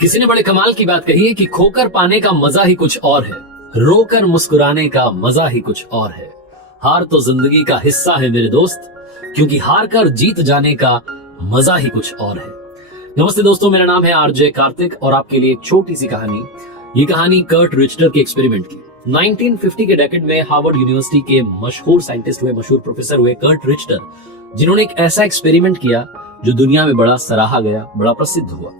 किसी ने बड़े कमाल की बात कही है कि खोकर पाने का मजा ही कुछ और है, रोकर मुस्कुराने का मजा ही कुछ और है। हार तो जिंदगी का हिस्सा है मेरे दोस्त, क्योंकि हार कर जीत जाने का मजा ही कुछ और है। नमस्ते दोस्तों, मेरा नाम है आरजे कार्तिक और आपके लिए एक छोटी सी कहानी। ये कहानी कर्ट रिचटर के एक्सपेरिमेंट की। 1950 के डेकेड में हार्वर्ड यूनिवर्सिटी के मशहूर साइंटिस्ट हुए, मशहूर प्रोफेसर हुए कर्ट रिचटर, जिन्होंने एक ऐसा एक्सपेरिमेंट किया जो दुनिया में बड़ा सराहा गया, बड़ा प्रसिद्ध हुआ।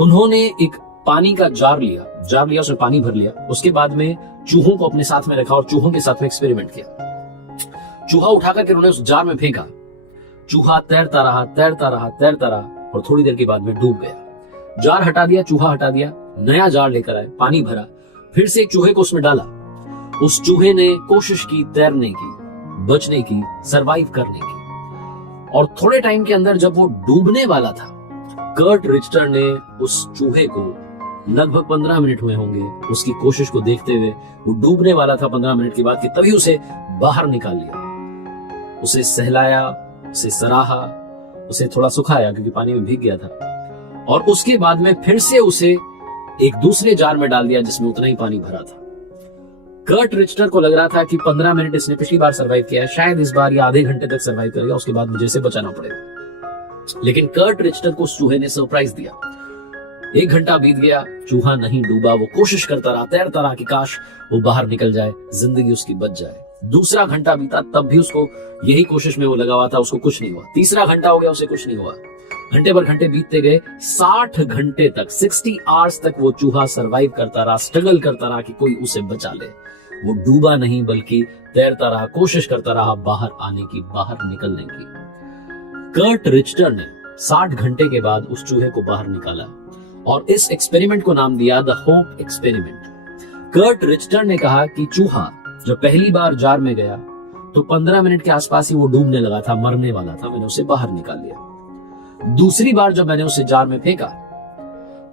उन्होंने एक पानी का जार लिया, उसमें पानी भर लिया। उसके बाद में चूहों को अपने साथ में रखा और चूहों के साथ में एक्सपेरिमेंट किया। चूहा उठाकर के उन्होंने उस जार में फेंका। चूहा तैरता रहा और थोड़ी देर के बाद में डूब गया। जार हटा दिया, चूहा हटा दिया, नया जार लेकर आए, पानी भरा, फिर से एक चूहे को उसमें डाला। उस चूहे ने कोशिश की तैरने की, बचने की, सरवाइव करने की। और थोड़े टाइम के अंदर जब वो डूबने वाला था, कर्ट रिचटर ने उस चूहे को, लगभग 15 मिनट हुए होंगे उसकी कोशिश को देखते हुए, वो डूबने वाला था 15 मिनट के बाद, कि तभी उसे बाहर निकाल लिया। उसे सहलाया, उसे सराहा, उसे थोड़ा सुखाया क्योंकि पानी में भीग गया था, और उसके बाद में फिर से उसे एक दूसरे जार में डाल दिया जिसमें उतना ही पानी भरा था। कर्ट रिचटर को लग रहा था कि 15 मिनट इसने पिछली बार सरवाइव किया है, शायद इस बार ये आधे घंटे तक सरवाइव करेगा, उसके बाद मुझे इसे बचाना पड़ेगा। लेकिन कर्ट रिचटर को उस चूहे ने सरप्राइज दिया। 1 घंटा बीत गया, चूहा नहीं डूबा। वो कोशिश करता रहा, तैरता रहा कि काश वो बाहर निकल जाए, जिंदगी उसकी बच जाए। दूसरा घंटा बीता, तब भी उसको यही कोशिश में वो लगा हुआ था, उसको कुछ नहीं हुआ। तीसरा घंटा हो गया, उसे कुछ नहीं हुआ। घंटे पर घंटे बीतते गए, 60 घंटे तक, 60 आवर्स तक वो चूहा सरवाइव करता रहा, स्ट्रगल करता रहा कि कोई उसे बचा ले। वो डूबा नहीं बल्कि तैरता रहा, कोशिश करता रहा बाहर आने की, बाहर निकलने की। कर्ट रिचटर ने 60 घंटे के बाद उस चूहे को बाहर निकाला और इस एक्सपेरिमेंट को नाम दिया the hope experiment. Kurt Richter ने कहा कि चूहा जब पहली बार जार में गया तो 15 मिनट के आसपास ही वो डूबने लगा था, मरने वाला था। मैंने उसे बाहर निकाल लिया। दूसरी बार जब मैंने उसे जार में फेंका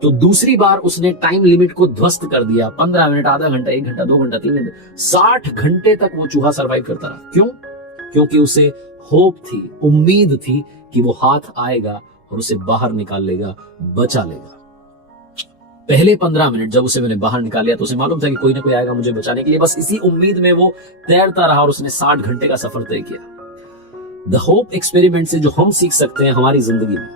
तो दूसरी बार उसने टाइम लिमिट को ध्वस्त कर दिया। 15 मिनट, आधा घंटा, 1 घंटा, 2 घंटा, 3 घंटे, 60 घंटे तक वो चूहा सरवाइव करता रहा। क्यों? क्योंकि उसे होप थी, उम्मीद थी कि वो हाथ आएगा और उसे बाहर निकाल लेगा, बचा लेगा। पहले 15 मिनट जब उसे मैंने बाहर निकाल लिया तो उसे मालूम था कि कोई ना कोई आएगा मुझे बचाने के लिए। बस इसी उम्मीद में वो तैरता रहा और उसने 60 घंटे का सफर तय किया। द होप एक्सपेरिमेंट से जो हम सीख सकते हैं हमारी जिंदगी में,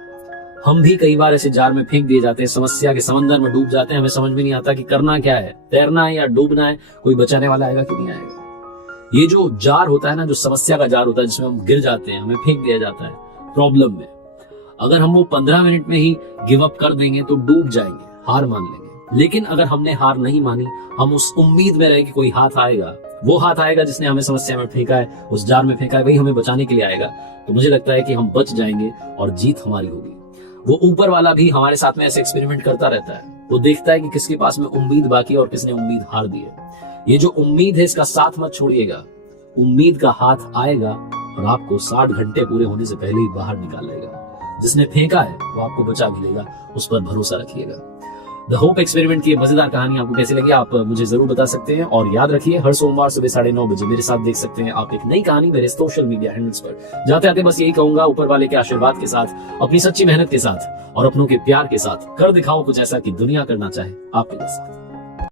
हम भी कई बार ऐसे जार में फेंक दिए जाते हैं, समस्या के समंदर में डूब जाते हैं। हमें समझ में नहीं आता कि करना क्या है, तैरना है या डूबना है, कोई बचाने वाला आएगा कि नहीं आएगा। ये जो जार होता है ना, जो समस्या का जार होता है, जिसमें हम गिर जाते हैं, हमें फेंक दिया जाता है प्रॉब्लम में, अगर हम वो 15 मिनट में ही गिव अप कर देंगे तो डूब जाएंगे, हार मान लेंगे। लेकिन अगर हमने हार नहीं मानी, हम उस उम्मीद में रहे कि कोई हाथ आएगा, वो हाथ आएगा जिसने हमें समस्या में फेंका है, उस जार में फेंका है, वही हमें बचाने के लिए आएगा, तो मुझे लगता है कि हम बच जाएंगे और जीत हमारी होगी। वो ऊपर वाला भी हमारे साथ में ऐसे एक्सपेरिमेंट करता रहता है। वो देखता है कि किसके पास में उम्मीद बाकी है और किसने उम्मीद हार दी है। ये जो उम्मीद है, इसका साथ मत छोड़िएगा। उम्मीद का हाथ आएगा और आपको 60 घंटे पूरे होने से पहले ही बाहर निकाल लेगा। जिसने फेंका है वो आपको बचा भी लेगा, उस पर भरोसा रखिएगा। द होप एक्सपेरिमेंट की मजेदार कहानी आपको कैसी लगी, आप मुझे जरूर बता सकते हैं। और याद रखिए, हर सोमवार सुबह 9:30 बजे मेरे साथ देख सकते हैं आप एक नई कहानी मेरे सोशल मीडिया हैंडल्स पर। जाते आते बस यही कहूंगा, ऊपर वाले के आशीर्वाद के साथ, अपनी सच्ची मेहनत के साथ और अपनों के प्यार के साथ कर दिखाओ कुछ ऐसा कि दुनिया करना चाहे आपके साथ।